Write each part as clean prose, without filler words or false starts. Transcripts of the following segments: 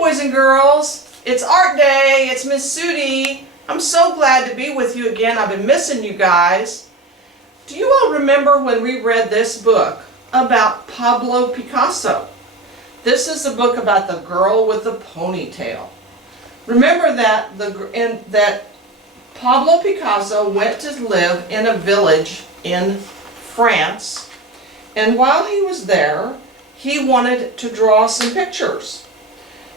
boys and girls, it's art day, it's Miss Sudie. I'm so glad to be with you again. I've been missing you guys. Do you all remember when we read this book about Pablo Picasso? This is a book about the girl with the ponytail. Remember that Pablo Picasso went to live in a village in France, and while he was there, he wanted to draw some pictures.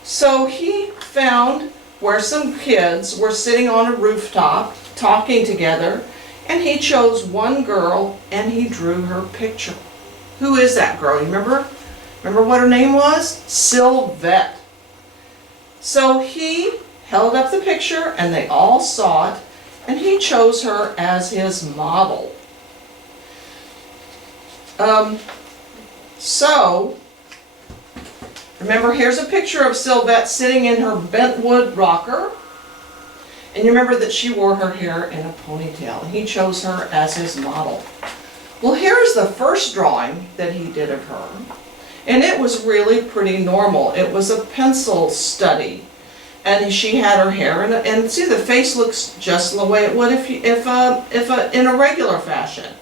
So he found where some kids were sitting on a rooftop talking together, and he chose one girl and he drew her picture. Who is that girl? You remember? Remember what her name was? Sylvette. So he held up the picture and they all saw it, and he chose her as his model. Remember, here's a picture of Sylvette sitting in her bentwood rocker. And you remember that she wore her hair in a ponytail. He chose her as his model. Well, here's the first drawing that he did of her. And it was really pretty normal. It was a pencil study. And she had her hair, and see, the face looks just the way it would if in a regular fashion.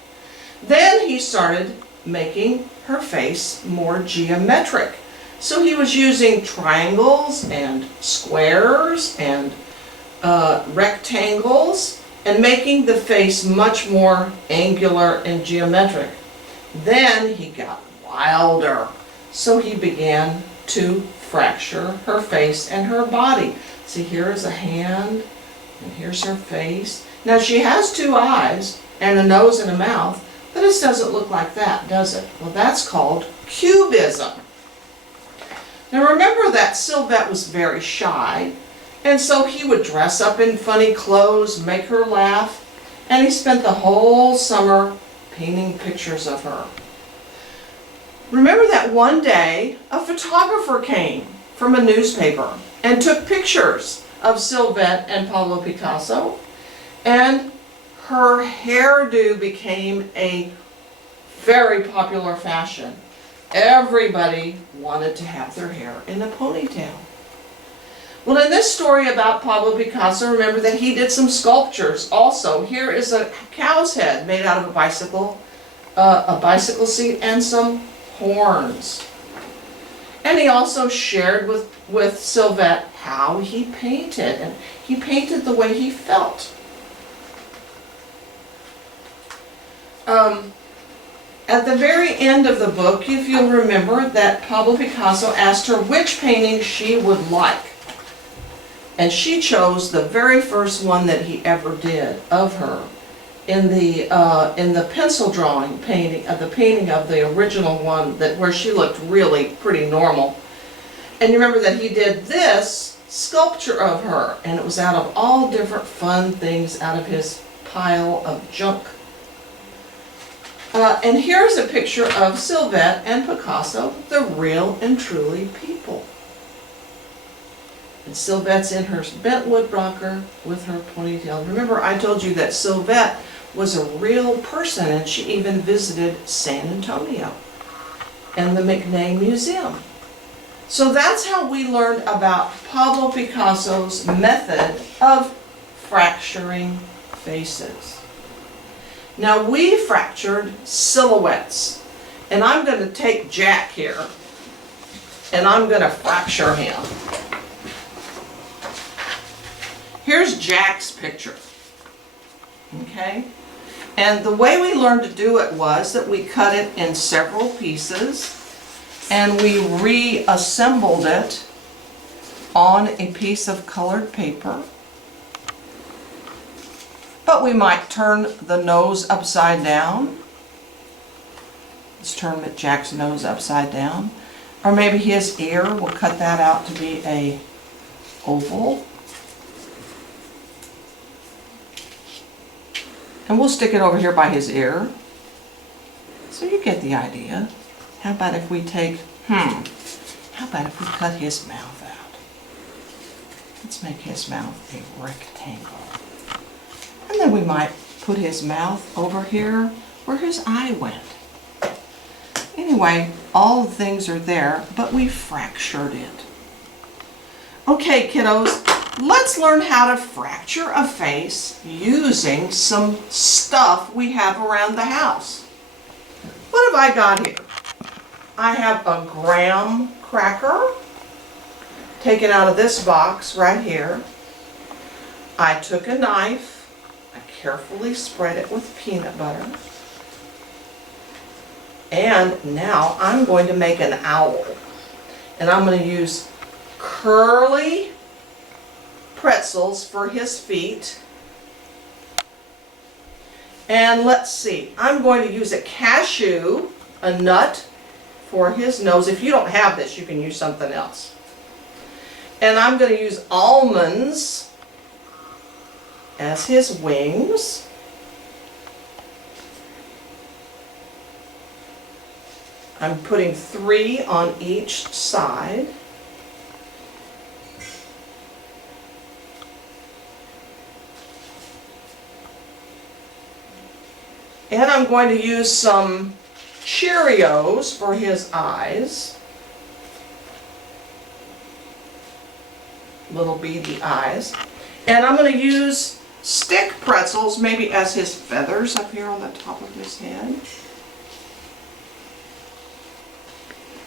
Then he started making her face more geometric. So he was using triangles and squares and rectangles and making the face much more angular and geometric. Then he got wilder. So he began to fracture her face and her body. See, here is a hand and here's her face. Now she has two eyes and a nose and a mouth, but this doesn't look like that, does it? Well, that's called cubism. Now remember that Sylvette was very shy, and so he would dress up in funny clothes, make her laugh, and he spent the whole summer painting pictures of her. Remember that one day a photographer came from a newspaper and took pictures of Sylvette and Pablo Picasso, and her hairdo became a very popular fashion. Everybody wanted to have their hair in a ponytail. Well, in this story about Pablo Picasso, remember that he did some sculptures also. Here is a cow's head made out of a bicycle seat and some horns. And he also shared with Sylvette how he painted, and he painted the way he felt. At the very end of the book, if you'll remember, that Pablo Picasso asked her which painting she would like. And she chose the very first one that he ever did of her in the pencil drawing painting, the painting of the original one where she looked really pretty normal. And you remember that he did this sculpture of her, and it was out of all different fun things out of his pile of junk. And here's a picture of Sylvette and Picasso, the real and truly people. And Sylvette's in her bentwood rocker with her ponytail. Remember, I told you that Sylvette was a real person, and she even visited San Antonio and the McNay Museum. So that's how we learned about Pablo Picasso's method of fracturing faces. Now we fractured silhouettes, and I'm going to take Jack here and I'm going to fracture him. Here's Jack's picture, okay? And the way we learned to do it was that we cut it in several pieces and we reassembled it on a piece of colored paper. But we might turn the nose upside down. Let's turn Jack's nose upside down. Or maybe his ear, we'll cut that out to be a oval. And we'll stick it over here by his ear. So you get the idea. How about if we take, how about if we cut his mouth out? Let's make his mouth a rectangle. And then we might put his mouth over here where his eye went. Anyway, all the things are there, but we fractured it. Okay, kiddos, let's learn how to fracture a face using some stuff we have around the house. What have I got here? I have a graham cracker taken out of this box right here. I took a knife, I carefully spread it with peanut butter, and now I'm going to make an owl. And I'm going to use curly pretzels for his feet. And let's see, I'm going to use a cashew, a nut, for his nose. If you don't have this, you can use something else. And I'm going to use almonds as his wings. I'm putting 3 on each side. And I'm going to use some Cheerios for his eyes. Little beady eyes. And I'm going to use stick pretzels maybe as his feathers up here on the top of his head.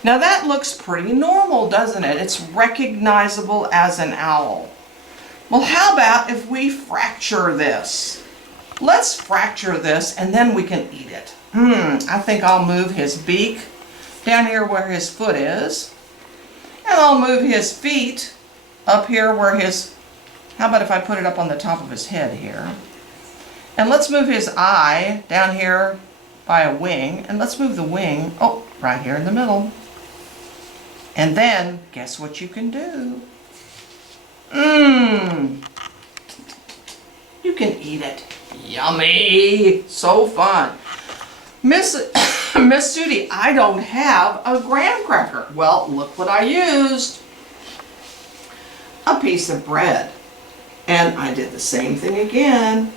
Now that looks pretty normal, doesn't it? It's recognizable as an owl. Well, how about if we fracture this? Let's fracture this and then we can eat it. I think I'll move his beak down here where his foot is. And I'll move his feet up here where his, how about if I put it up on the top of his head here? And let's move his eye down here by a wing. And let's move the wing, oh, right here in the middle. And then, guess what you can do? You can eat it. Yummy! So fun. Miss Sudie, I don't have a graham cracker. Well, look what I used. A piece of bread. And I did the same thing again.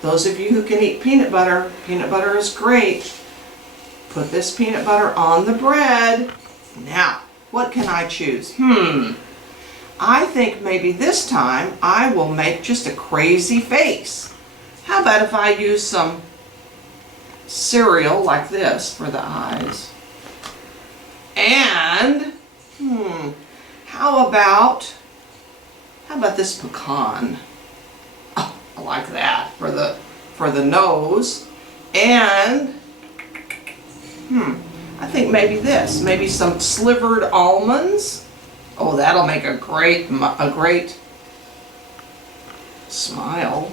Those of you who can eat peanut butter is great. Put this peanut butter on the bread. Now, what can I choose? I think maybe this time I will make just a crazy face. How about if I use some cereal like this for the eyes? And, how about this pecan? Oh, I like that for the nose. And, I think maybe this, maybe some slivered almonds. Oh, that'll make a great smile.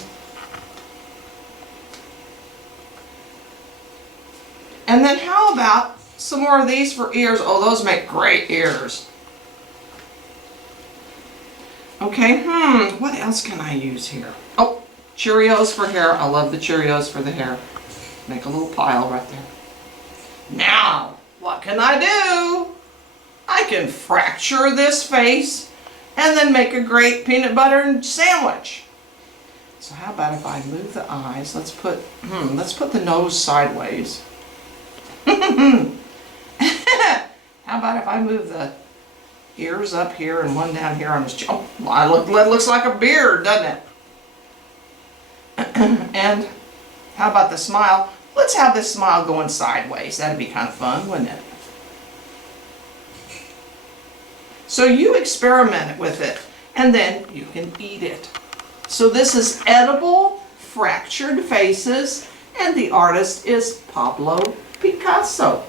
And then how about some more of these for ears? Oh, those make great ears. Okay, what else can I use here? Oh, Cheerios for hair. I love the Cheerios for the hair. Make a little pile right there. Now, what can I do? I can fracture this face and then make a great peanut butter sandwich. So how about if I move the eyes? Let's put the nose sideways. How about if I move the ears up here and one down here on his chin? Oh, that looks like a beard, doesn't it? And how about the smile? Let's have this smile going sideways. That'd be kind of fun, wouldn't it? So you experiment with it, and then you can eat it. So this is edible, fractured faces, and the artist is Pablo Picasso.